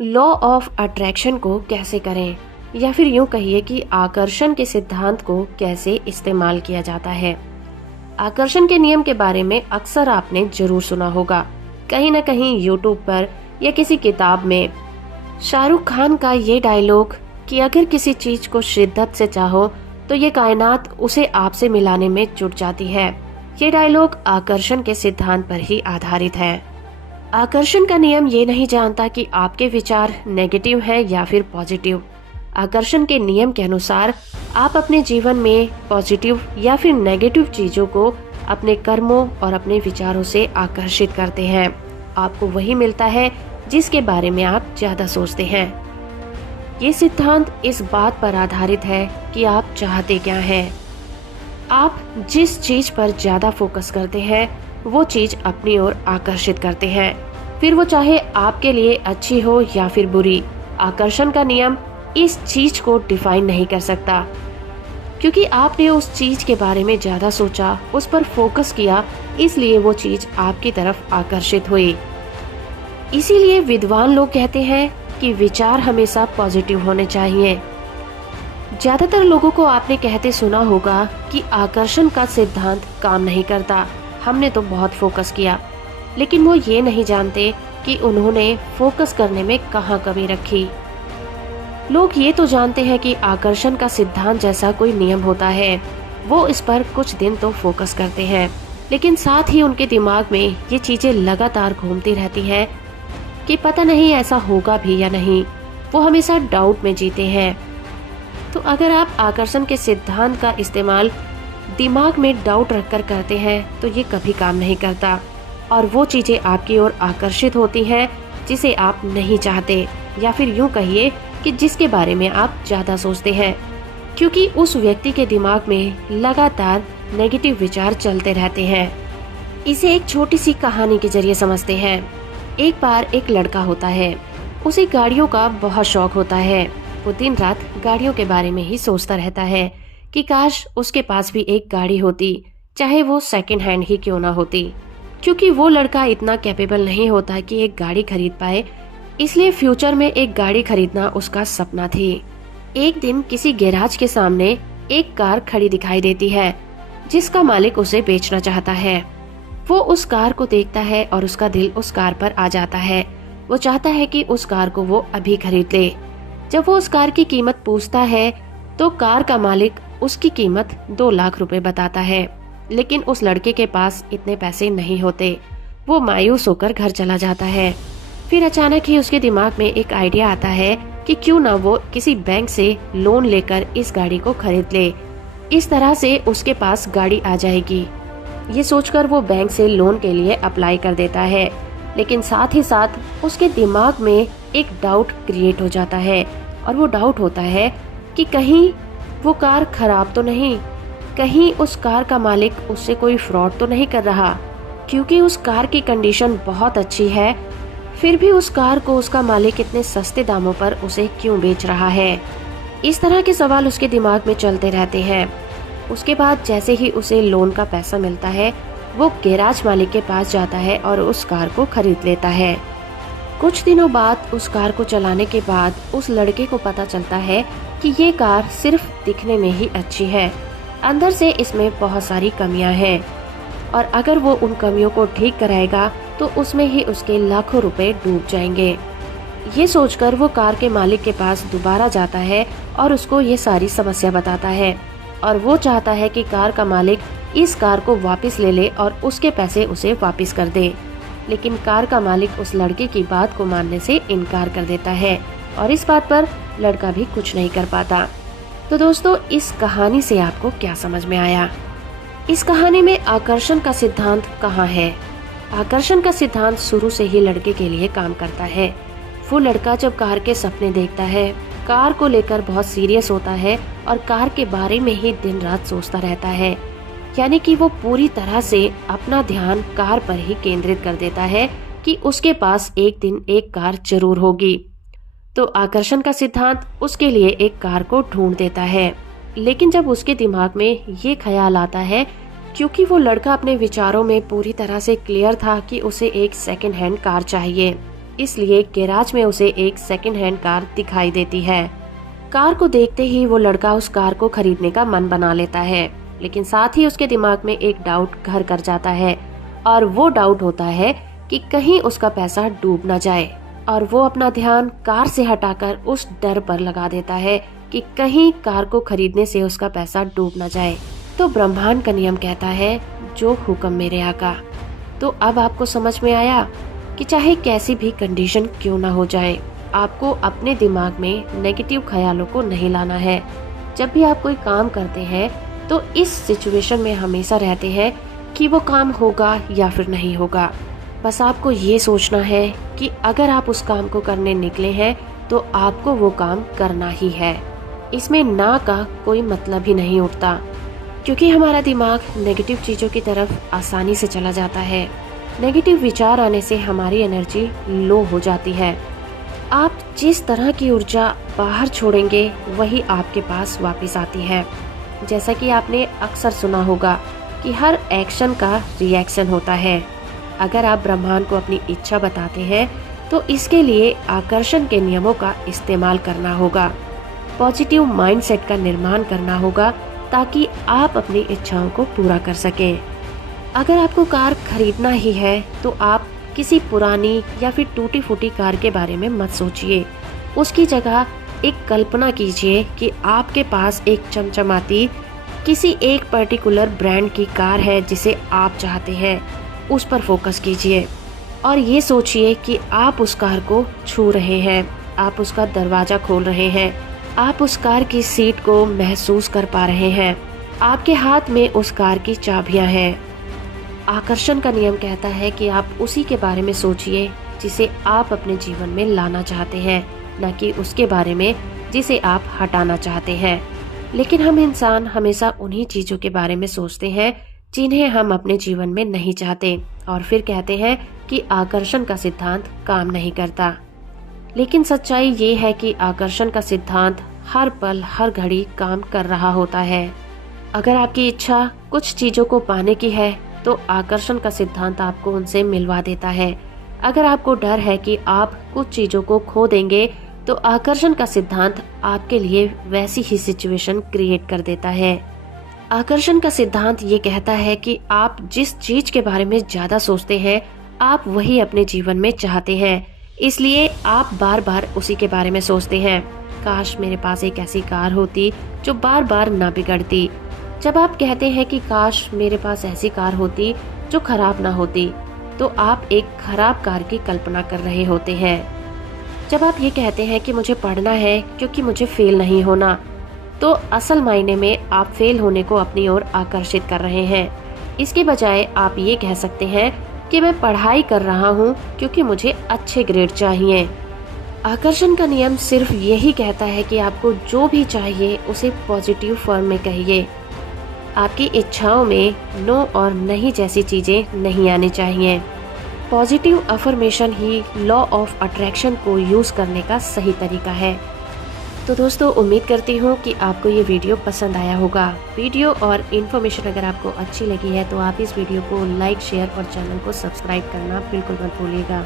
Law of attraction को कैसे करें, या फिर यूं कहिए कि आकर्षण के सिद्धांत को कैसे इस्तेमाल किया जाता है। आकर्षण के नियम के बारे में अक्सर आपने जरूर सुना होगा, कहीं न कहीं यूट्यूब पर या किसी किताब में। शाहरुख खान का ये डायलॉग कि अगर किसी चीज को शिद्दत से चाहो तो ये कायनात उसे आपसे मिलाने में जुट जाती है, ये डायलॉग आकर्षण के सिद्धांत पर ही आधारित है। आकर्षण का नियम ये नहीं जानता कि आपके विचार नेगेटिव है या फिर पॉजिटिव। आकर्षण के नियम के अनुसार आप अपने जीवन में पॉजिटिव या फिर नेगेटिव चीजों को अपने कर्मों और अपने विचारों से आकर्षित करते हैं। आपको वही मिलता है जिसके बारे में आप ज्यादा सोचते हैं। ये सिद्धांत इस बात पर आधारित है कि आप चाहते क्या हैं। आप जिस चीज पर ज्यादा फोकस करते हैं वो चीज अपनी ओर आकर्षित करते हैं, फिर वो चाहे आपके लिए अच्छी हो या फिर बुरी। आकर्षण का नियम इस चीज को डिफाइन नहीं कर सकता, क्योंकि आपने उस चीज के बारे में ज्यादा सोचा, उस पर फोकस किया, इसलिए वो चीज आपकी तरफ आकर्षित हुई। इसीलिए विद्वान लोग कहते हैं कि विचार हमेशा पॉजिटिव होने चाहिए। ज्यादातर लोगों को आपने कहते सुना होगा कि आकर्षण का सिद्धांत काम नहीं करता, हमने तो बहुत फोकस किया, लेकिन वो ये नहीं जानते कि उन्होंने फोकस करने में कहाँ कमी रखी। लोग ये तो जानते हैं कि आकर्षण का सिद्धांत जैसा कोई नियम होता है, वो इस पर कुछ दिन तो फोकस करते हैं, लेकिन साथ ही उनके दिमाग में ये चीजें लगातार घूमती रहती हैं कि पता नहीं ऐसा होगा भी या नहीं। वो हमेशा डाउट में जीते हैं। तो अगर आप आकर्षण के सिद्धांत का इस्तेमाल दिमाग में डाउट रखकर करते हैं तो ये कभी काम नहीं करता, और वो चीजें आपकी ओर आकर्षित होती हैं जिसे आप नहीं चाहते, या फिर यूं कहिए कि जिसके बारे में आप ज्यादा सोचते हैं, क्योंकि उस व्यक्ति के दिमाग में लगातार नेगेटिव विचार चलते रहते हैं। इसे एक छोटी सी कहानी के जरिए समझते हैं। एक बार एक लड़का होता है, उसे गाड़ियों का बहुत शौक होता है। वो दिन रात गाड़ियों के बारे में ही सोचता रहता है कि काश उसके पास भी एक गाड़ी होती, चाहे वो सेकंड हैंड ही क्यों ना होती। क्योंकि वो लड़का इतना कैपेबल नहीं होता कि एक गाड़ी खरीद पाए, इसलिए फ्यूचर में एक गाड़ी खरीदना उसका सपना थी। एक दिन किसी गैराज के सामने एक कार खड़ी दिखाई देती है, जिसका मालिक उसे बेचना चाहता है। वो उस कार को देखता है और उसका दिल उस कार पर आ जाता है। वो चाहता है कि उस कार को वो अभी खरीद ले। जब वो उस कार की कीमत पूछता है तो कार का मालिक उसकी कीमत 2 लाख रुपए बताता है, लेकिन उस लड़के के पास इतने पैसे नहीं होते। वो मायूस होकर घर चला जाता है। फिर अचानक ही उसके दिमाग में एक आइडिया आता है कि क्यों ना वो किसी बैंक से लोन लेकर इस गाड़ी को खरीद ले। इस तरह से उसके पास गाड़ी आ जाएगी। ये सोचकर वो बैंक से लोन के लिए अप्लाई कर देता है, लेकिन साथ ही साथ उसके दिमाग में एक डाउट क्रिएट हो जाता है, और वो डाउट होता है कि कहीं वो कार खराब तो नहीं, कहीं उस कार का मालिक उससे कोई फ्रॉड तो नहीं कर रहा। क्योंकि उस कार की कंडीशन बहुत अच्छी है, फिर भी उस कार को उसका मालिक इतने सस्ते दामों पर उसे क्यों बेच रहा है। इस तरह के सवाल उसके दिमाग में चलते रहते हैं। उसके बाद जैसे ही उसे लोन का पैसा मिलता है, वो गैराज मालिक के पास जाता है और उस कार को खरीद लेता है। कुछ दिनों बाद उस कार को चलाने के बाद उस लड़के को पता चलता है कि ये कार सिर्फ दिखने में ही अच्छी है, अंदर से इसमें बहुत सारी कमियां हैं, और अगर वो उन कमियों को ठीक कराएगा तो उसमें ही उसके लाखों रुपए डूब जाएंगे। ये सोचकर वो कार के मालिक के पास दोबारा जाता है और उसको ये सारी समस्या बताता है, और वो चाहता है कि कार का मालिक इस कार को वापस ले ले और उसके पैसे उसे वापस कर दे। लेकिन कार का मालिक उस लड़के की बात को मानने से इनकार कर देता है, और इस बात पर लड़का भी कुछ नहीं कर पाता। तो दोस्तों, इस कहानी से आपको क्या समझ में आया? इस कहानी में आकर्षण का सिद्धांत कहाँ है? आकर्षण का सिद्धांत शुरू से ही लड़के के लिए काम करता है। वो लड़का जब कार के सपने देखता है, कार को लेकर बहुत सीरियस होता है और कार के बारे में ही दिन रात सोचता रहता है। यानी कि वो पूरी तरह से अपना ध्यान कार पर ही केंद्रित कर देता है कि उसके पास एक दिन एक कार जरूर होगी। तो आकर्षण का सिद्धांत उसके लिए एक कार को ढूंढ देता है। लेकिन जब उसके दिमाग में ये ख्याल आता है, क्योंकि वो लड़का अपने विचारों में पूरी तरह से क्लियर था कि उसे एक सेकंड हैंड कार चाहिए, इसलिए गैराज में उसे एक सेकंड हैंड कार दिखाई देती है। कार को देखते ही वो लड़का उस कार को खरीदने का मन बना लेता है, लेकिन साथ ही उसके दिमाग में एक डाउट घर कर जाता है और वो डाउट होता है कि कहीं उसका पैसा डूब न जाए। और वो अपना ध्यान कार से हटाकर उस डर पर लगा देता है कि कहीं कार को खरीदने से उसका पैसा डूब न जाए। तो ब्रह्मांड का नियम कहता है, जो हुक्म मेरे आका। तो अब आपको समझ में आया कि चाहे कैसी भी कंडीशन क्यों ना हो जाए, आपको अपने दिमाग में नेगेटिव ख्यालों को नहीं लाना है। जब भी आप कोई काम करते हैं तो इस सिचुएशन में हमेशा रहते हैं कि वो काम होगा या फिर नहीं होगा। बस आपको ये सोचना है कि अगर आप उस काम को करने निकले हैं तो आपको वो काम करना ही है। इसमें ना का कोई मतलब ही नहीं उठता, क्योंकि हमारा दिमाग नेगेटिव चीजों की तरफ आसानी से चला जाता है। नेगेटिव विचार आने से हमारी एनर्जी लो हो जाती है। आप जिस तरह की ऊर्जा बाहर छोड़ेंगे वही आपके पास वापस आती है। जैसा कि आपने अक्सर सुना होगा कि हर एक्शन का रिएक्शन होता है। अगर आप ब्रह्मांड को अपनी इच्छा बताते हैं तो इसके लिए आकर्षण के नियमों का इस्तेमाल करना होगा। पॉजिटिव माइंडसेट का निर्माण करना होगा ताकि आप अपनी इच्छाओं को पूरा कर सकें। अगर आपको कार खरीदना ही है तो आप किसी पुरानी या फिर टूटी फूटी कार के बारे में मत सोचिए। उसकी जगह एक कल्पना कीजिए कि आपके पास एक चमचमाती किसी एक पर्टिकुलर ब्रांड की कार है जिसे आप चाहते हैं। उस पर फोकस कीजिए और ये सोचिए कि आप उस कार को छू रहे हैं, आप उसका दरवाजा खोल रहे हैं, आप उस कार की सीट को महसूस कर पा रहे हैं, आपके हाथ में उस कार की चाबियां हैं। आकर्षण का नियम कहता है कि आप उसी के बारे में सोचिए जिसे आप अपने जीवन में लाना चाहते हैं, न कि उसके बारे में जिसे आप हटाना चाहते हैं। लेकिन हम इंसान हमेशा उन्हीं चीजों के बारे में सोचते हैं जिन्हें हम अपने जीवन में नहीं चाहते, और फिर कहते हैं कि आकर्षण का सिद्धांत काम नहीं करता। लेकिन सच्चाई ये है कि आकर्षण का सिद्धांत हर पल हर घड़ी काम कर रहा होता है। अगर आपकी इच्छा कुछ चीजों को पाने की है तो आकर्षण का सिद्धांत आपको उनसे मिलवा देता है। अगर आपको डर है कि आप कुछ चीजों को खो देंगे तो आकर्षण का सिद्धांत आपके लिए वैसी ही सिचुएशन क्रिएट कर देता है। आकर्षण का सिद्धांत ये कहता है कि आप जिस चीज के बारे में ज्यादा सोचते हैं आप वही अपने जीवन में चाहते हैं, इसलिए आप बार बार उसी के बारे में सोचते हैं। काश मेरे पास एक ऐसी कार होती जो बार बार ना बिगड़ती। जब आप कहते हैं कि काश मेरे पास ऐसी कार होती जो खराब ना होती, तो आप एक खराब कार की कल्पना कर रहे होते हैं। जब आप ये कहते हैं कि मुझे पढ़ना है क्योंकि मुझे फेल नहीं होना, तो असल मायने में आप फेल होने को अपनी ओर आकर्षित कर रहे हैं। इसके बजाय आप ये कह सकते हैं कि मैं पढ़ाई कर रहा हूँ क्योंकि मुझे अच्छे ग्रेड चाहिए। आकर्षण का नियम सिर्फ यही कहता है कि आपको जो भी चाहिए उसे पॉजिटिव फॉर्म में कहिए। आपकी इच्छाओं में नो और नहीं जैसी चीजें नहीं आनी चाहिए। Positive affirmation he law of attraction को यूज करने का सही तरीका है। तो दोस्तों, उम्मीद करती हूँ कि आपको ये वीडियो पसंद आया होगा। वीडियो और इन्फॉर्मेशन अगर आपको अच्छी लगी है तो आप इस वीडियो को लाइक, शेयर और चैनल को सब्सक्राइब करना बिल्कुल मत भूलिएगा।